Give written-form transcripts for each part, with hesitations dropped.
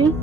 Vem.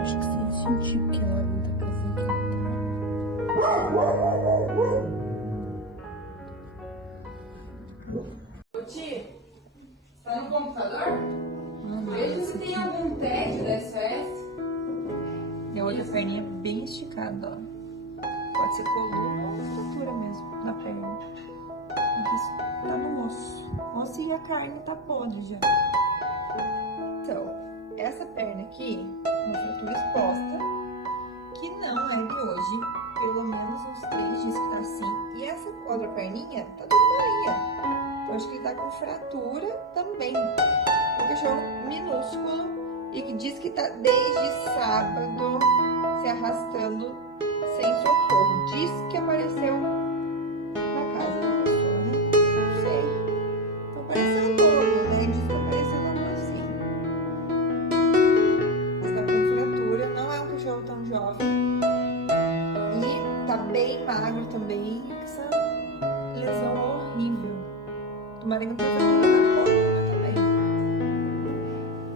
Acho que você sentiu que ela não tá casinha que Ô, Ti, tá no computador? Veja se tem algum teste da SOS. E a outra perninha bem esticada, ó. Pode ser coluna ou fratura mesmo na perna. Isso tá no osso. Osso e a carne tá podre já. Então, essa perna aqui, uma fratura exposta, que não é de hoje. Pelo menos uns 3 dias que tá assim. E essa outra perninha tá toda molinha. Eu acho que ele tá com fratura também. É um cachorro minúsculo e que diz que tá desde sábado se arrastando sem socorro. Diz que apareceu na casa da pessoa, né? Não sei. Tá parecendo novo, né? Diz que tá parecendo algo assim. Mas tá com fratura, não é um cachorro tão jovem. E tá bem magro também. Essa lesão horrível. Tomara que não tenha fratura na coluna também.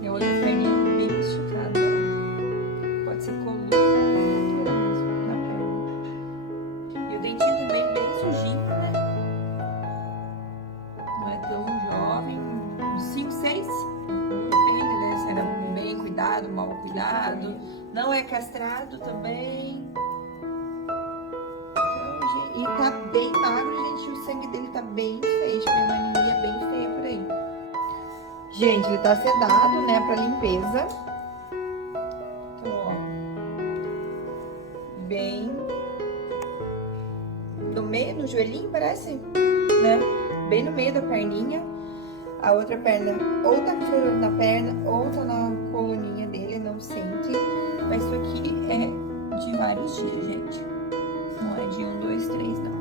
E a outra perninha bem esticada, ó. Pode ser coluna ou fratura mesmo na perna. E o dentinho também bem sujinho, né? Não é tão jovem, uns 5, 6. Depende, né? Se era bem cuidado, mal cuidado. Não é castrado também. Então, e tá bem magro, gente. O sangue dele tá bem feio. Tem uma anemia bem feia por aí. Gente, ele tá sedado, né? Pra limpeza. Então, ó. Bem no meio, no joelhinho, parece, né? Bem no meio da perninha. A outra perna ou tá com fratura na perna ou tá na coluninha dele, não sente. Mas isso aqui é de vários dias, gente. Não é de 1, 2, 3, não.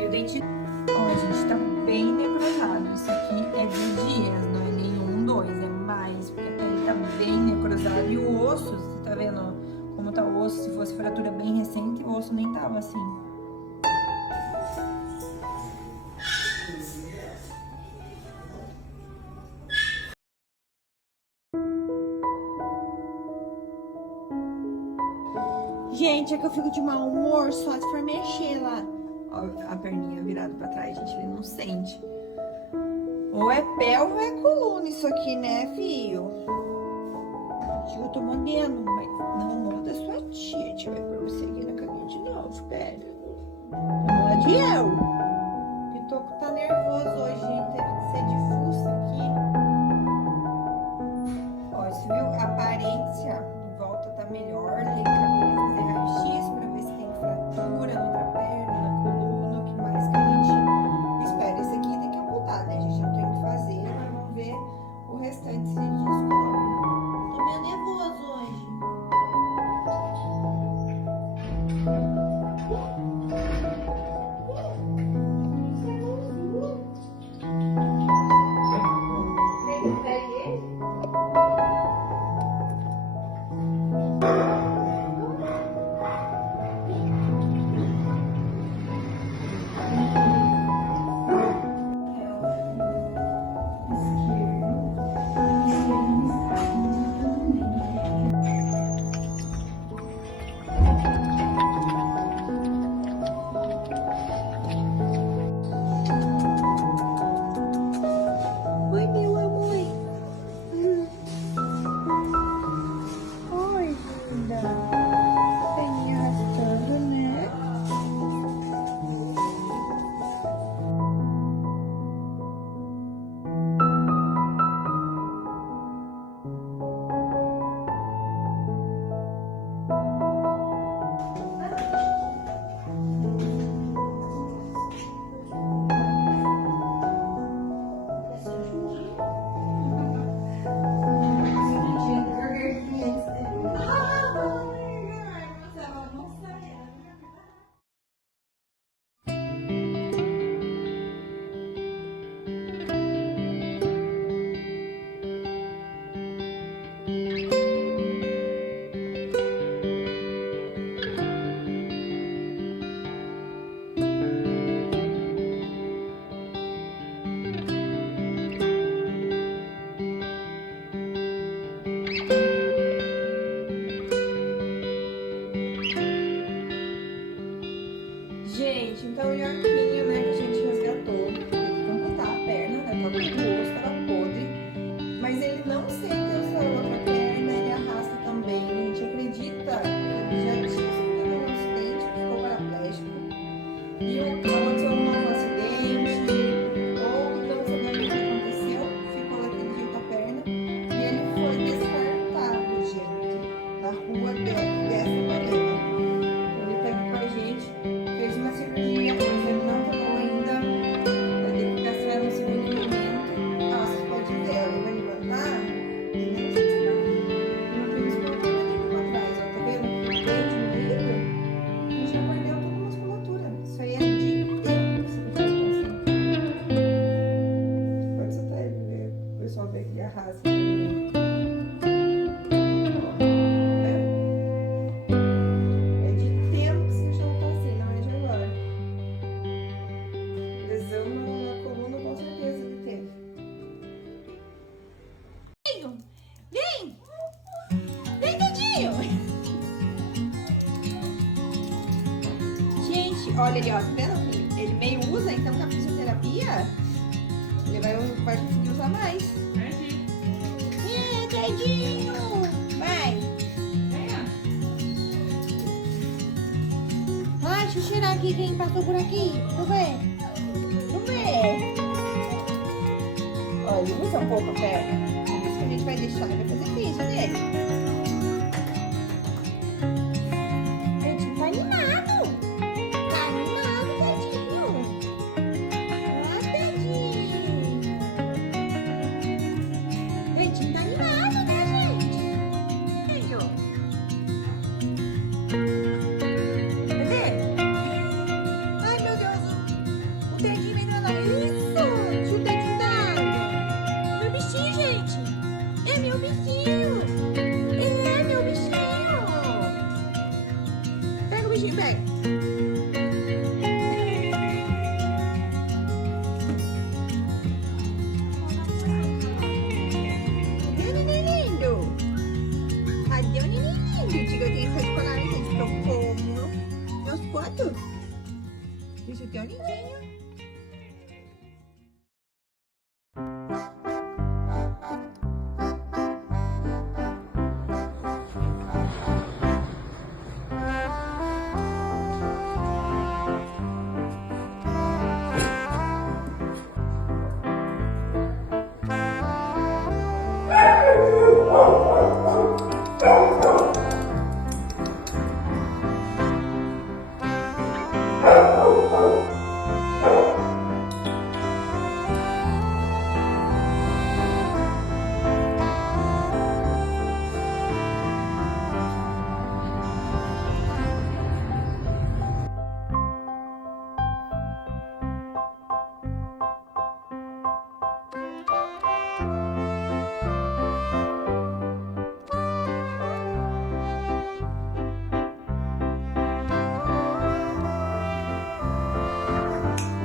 E o dente, ó, gente, tá bem necrosado. Isso aqui é de dias, não é nem 1, 2, é mais. Porque a pele tá bem necrosada. E o osso, você tá vendo como tá o osso? Se fosse fratura bem recente, o osso nem tava assim. Gente, é que eu fico de mau humor só se for mexer lá. Ó, a perninha virada pra trás, gente, ele não sente. Ou é pé ou é coluna isso aqui, né, filho? Tio, eu tô mordendo, mas não morda sua tia. Tia vai pôr você aqui na caminha de novo, pera. Não morde eu. O Pitoco tá nervoso hoje, gente. Teve que ser de fuça aqui. Ó, você viu? A aparência em volta tá melhor. Ele acabou de fazer raio-x pra ver se tem fratura na outra perna, na coluna. O que mais que a gente espera? Esse aqui tem que amputar, né? A gente não tem o que fazer, mas vamos ver o restante se a gente descobre. Tô meio nervoso hoje. Oi, meu amor. Oi, gente. Olha ali, ó, tá vendo, filho? Ele meio usa, então na fisioterapia ele vai conseguir usar mais. Tadinho! Vai! Ai, deixa eu cheirar aqui quem passou por aqui. Deixa eu ver. Deixa eu ver. Ó, ele usa um pouco a perna. Por isso que a gente vai deixar, vai fazer ficha nele. Tadinho, tá animado. Tá animado, tadinho. Ah, tadinho. Tadinho tá animado, né, gente? Aí, ó. Cadê? Ai, meu Deus. O dedinho vem dando. Isso! Tira o dedinho da água. Meu bichinho, gente. É meu bichinho. É meu bichinho. Pega o bichinho, pega. Cadê o neném lindo? Cadê o neném lindo? Diga, eu tenho essa escolar, gente, que eu como meus fotos. Deixa eu ter o neném.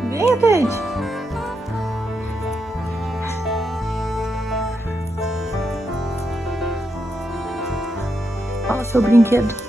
Venha, Ted. Olha o seu brinquedo.